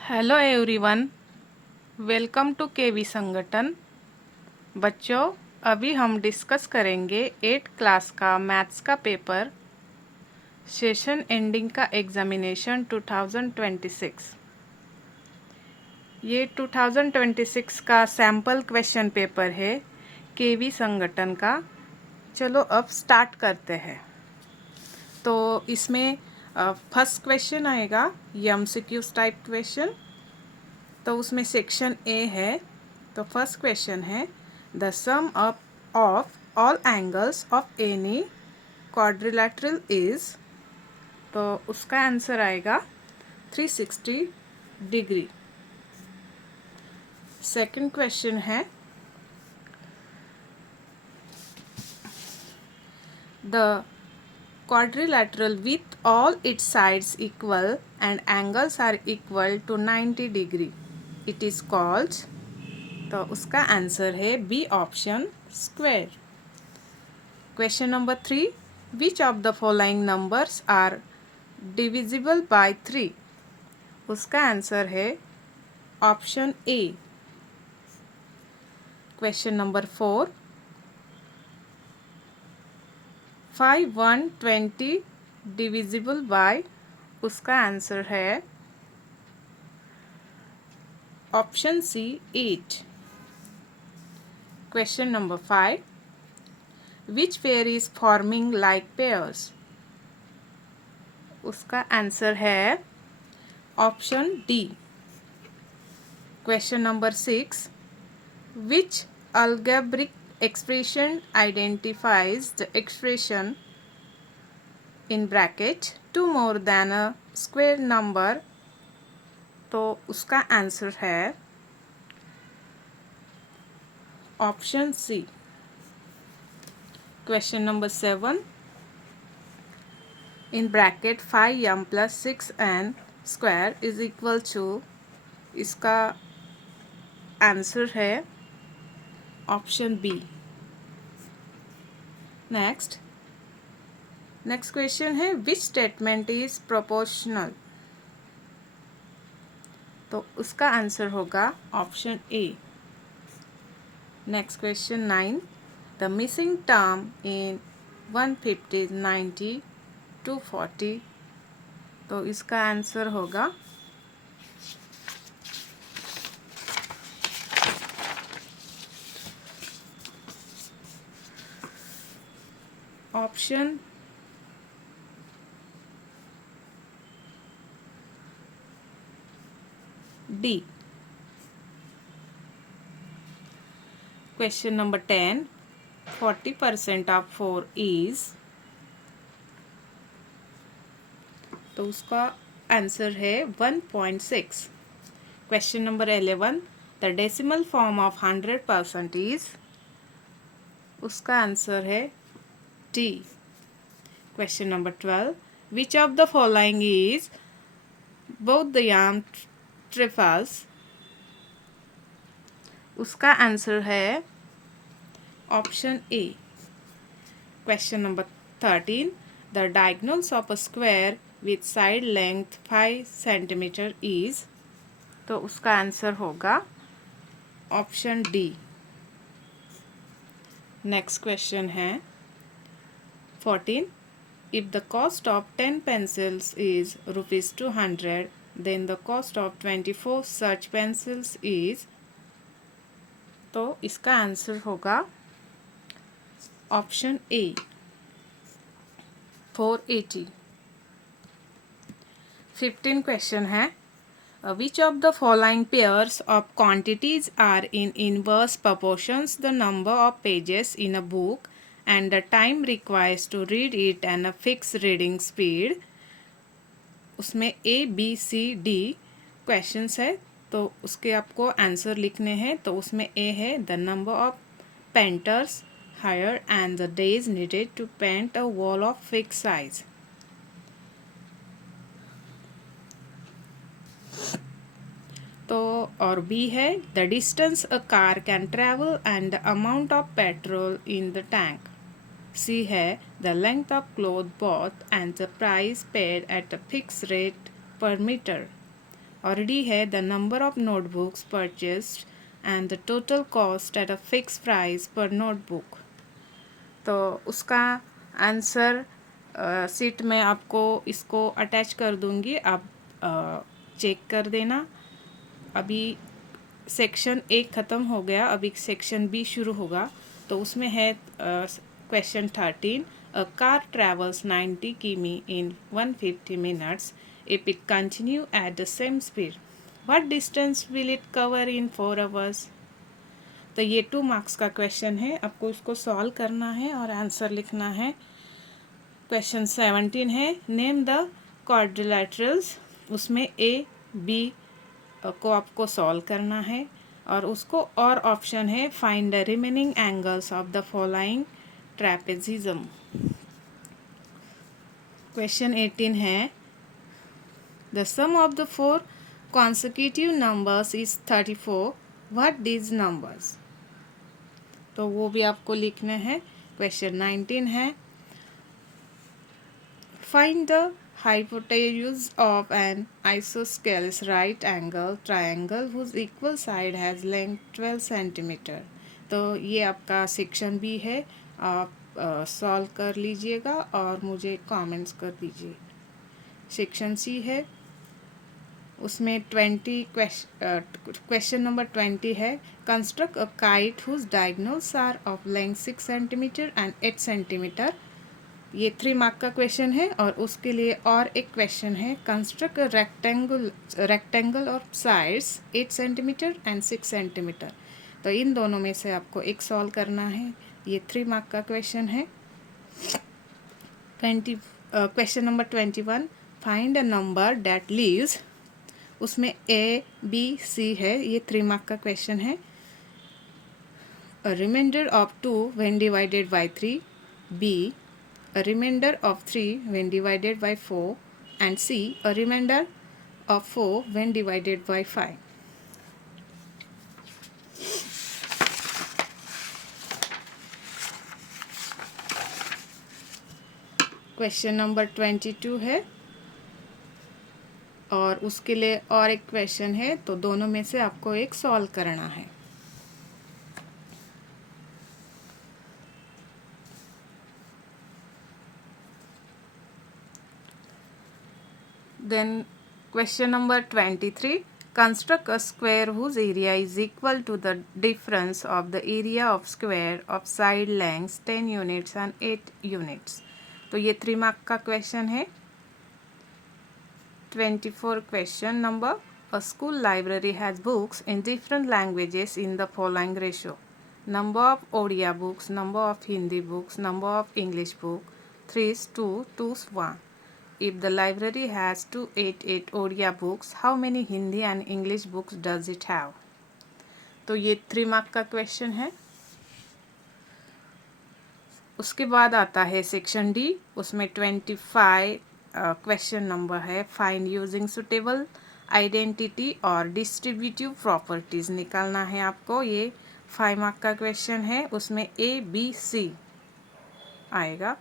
Hello everyone, welcome to केवी संगठन। बच्चों, अभी हम डिस्कस करेंगे 8 क्लास का मैथ्स का पेपर सेशन एंडिंग का एग्जामिनेशन 2026। ये 2026 का सैम्पल क्वेश्चन पेपर है केवी संगठन का। चलो अब स्टार्ट करते हैं। तो इसमें फर्स्ट क्वेश्चन आएगा एमसीक्यूज टाइप क्वेश्चन। तो उसमें सेक्शन ए है। तो फर्स्ट क्वेश्चन है the sum of all angles of any quadrilateral is. तो उसका आंसर आएगा 360 डिग्री। सेकंड क्वेश्चन है the quadrilateral with all its sides equal and angles are equal to 90 degree, it is called। तो उसका answer है B option square. Question number 3, which of the following numbers are divisible by 3। उसका answer है option A. Question number 4, 5 120 divisible by. उसका answer है option C 8। Question number 5, which pair is forming like pairs. उसका answer है option D. Question number 6, which algebraic expression identifies the expression in bracket 2 more than a square number। तो उसका answer है option C. Question number 7, in bracket 5m plus 6n square is equal to। इसका answer है option B. Next question है which statement is proportional. तो उसका answer होगा option A. Next question 9, the missing term in 150 90 240। तो इसका answer होगा option D. Question number 10, 40% of 4 is. तो उसका आंसर है 1.6। Question number 11, the decimal form of 100% is. उसका आंसर है D. Question number 12, which of the following is बौद्धयाम ट्रिफास। उसका answer है option A. Question number 13, the diagonals of a square with side length 5 centimetre is. तो उसका answer होगा option D. Next question है 14, if the cost of 10 pencils is ₹200 then the cost of 24 such pencils is. तो इसका answer होगा option A 480। 15 question है which of the following pairs of quantities are in inverse proportions the number of pages in a book and the time requires to read it and a fixed reading speed। उसमें A B C D questions है। तो उसके आपको answer लिखने हैं। तो उसमें A है the number of painters hired and the days needed to paint a wall of fix size. तो और बी है the distance a car can travel and the amount of petrol in the tank. C है the length of cloth both and the price paid at a fix rate per metre. Already है the number of notebooks purchased and the total cost at a fix price पर notebook. तो उसका answer sheet में आपको इसको attach कर दूंगी, आप चेक कर देना। अभी सेक्शन 1 ख़त्म हो गया, अभी सेक्शन बी शुरू होगा। तो उसमें है क्वेश्चन 13, अ कार ट्रेवल्स 90 किमी इन 150 minutes if it continue at the same speed, what distance will it cover in 4 hours. तो ये 2 मार्क्स का क्वेश्चन है, आपको इसको सॉल्व करना है और आंसर लिखना है। क्वेश्चन 17 है, नेम द क्वाड्रिलेटरल्स, उसमें ए बी को आपको सॉल्व करना है और उसको और ऑप्शन है find the remaining angles of the following trapezium. Question 18 है, the sum of the 4 consecutive numbers is 34, what these numbers। तो वो भी आपको लिखने हैं। क्वेश्चन 19 है, find the hypotenuse of an isosceles right angle triangle whose equal side has length 12 cm। तो ये आपका सेक्शन बी है, आप सॉल्व कर लीजिएगा और मुझे कमेंट्स कर दीजिए। सेक्शन सी है, उसमें 20 क्वेश्चन नंबर 20 है, construct a kite whose diagonals are of length 6 centimetre and 8 centimetre. ये 3 मार्क का क्वेश्चन है। और उसके लिए और एक क्वेश्चन है, construct a rectangle of sides 8 centimetre and 6 centimetre. तो इन दोनों में से आपको एक सॉल्व करना है। ये 3 मार्क का क्वेश्चन है। Question number 21, find a number that leaves, उसमें ए बी सी है, ये 3 मार्क का क्वेश्चन है। A remainder of 2 when divided by 3, B a remainder of 3 when divided by 4, and C a remainder of 4 when divided by 5। Question number 22 है और उसके लिए और एक क्वेश्चन है, तो दोनों में से आपको एक सॉल्व करना है। Then question number 23, construct a square whose area is equal to the difference of the area of square of side lengths 10 units and 8 units। तो ये 3 मार्क का क्वेश्चन है। 24 question number, a school library has books in different languages in the following ratio: number of Odia books, number of Hindi books, number of English book, 3:2:1। If the library has 288 Odia books, how many Hindi and English books does it have? तो ये 3 mark का question है। उसके बाद आता है section D, उसमें 25 question number है, फाइंड यूजिंग सुटेबल आइडेंटिटी और डिस्ट्रीब्यूटिव प्रॉपर्टीज़ निकालना है आपको। ये 5 मार्क का क्वेश्चन है, उसमें ए बी सी आएगा।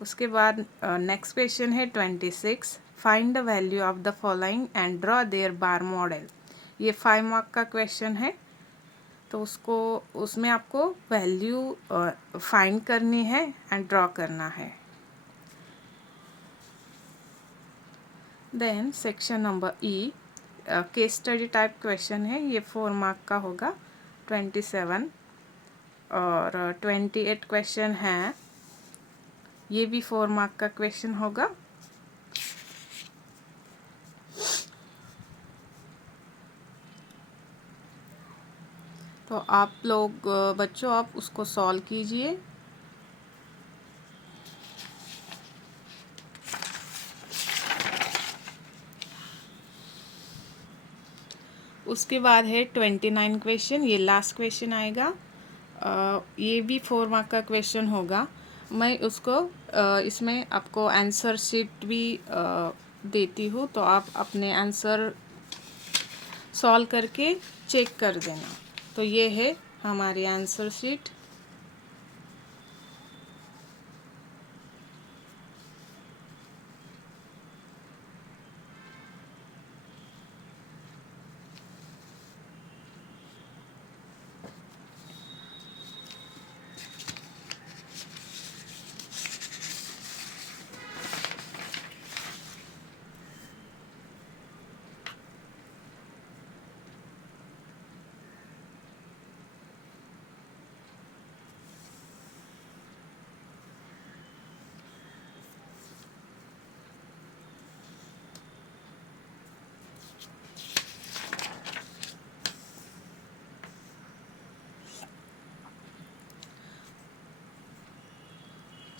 उसके बाद नेक्स्ट क्वेश्चन है 26, find the value of the following and draw their bar model. ये 5 मार्क का क्वेश्चन है, तो उसमें आपको वैल्यू फाइंड करनी है एंड ड्रॉ करना है। Then section number E, case study type question है, ये 4 मार्क का होगा। 27 और 28 क्वेश्चन है, ये भी 4 मार्क का क्वेश्चन होगा। तो आप लोग बच्चों आप उसको सॉल्व कीजिए। उसके बाद है 29 क्वेश्चन, ये लास्ट क्वेश्चन आएगा। ये भी 4 मार्क का क्वेश्चन होगा। मैं उसको इसमें आपको आंसर शीट भी देती हूँ, तो आप अपने आंसर सॉल्व करके चेक कर देना। तो ये है हमारी आंसर शीट।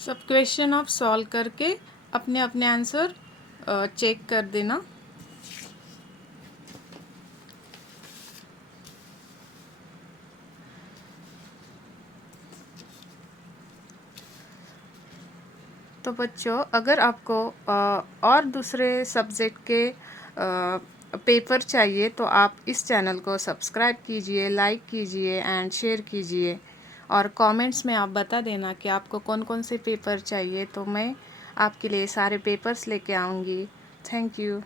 सब क्वेश्चन आप सॉल्व करके अपने अपने आंसर चेक कर देना। तो बच्चों, अगर आपको और दूसरे सब्जेक्ट के पेपर चाहिए तो आप इस चैनल को सब्सक्राइब कीजिए, लाइक कीजिए एंड शेयर कीजिए, और कमेंट्स में आप बता देना कि आपको कौन कौन से पेपर चाहिए, तो मैं आपके लिए सारे पेपर्स लेके आऊँगी। Thank you.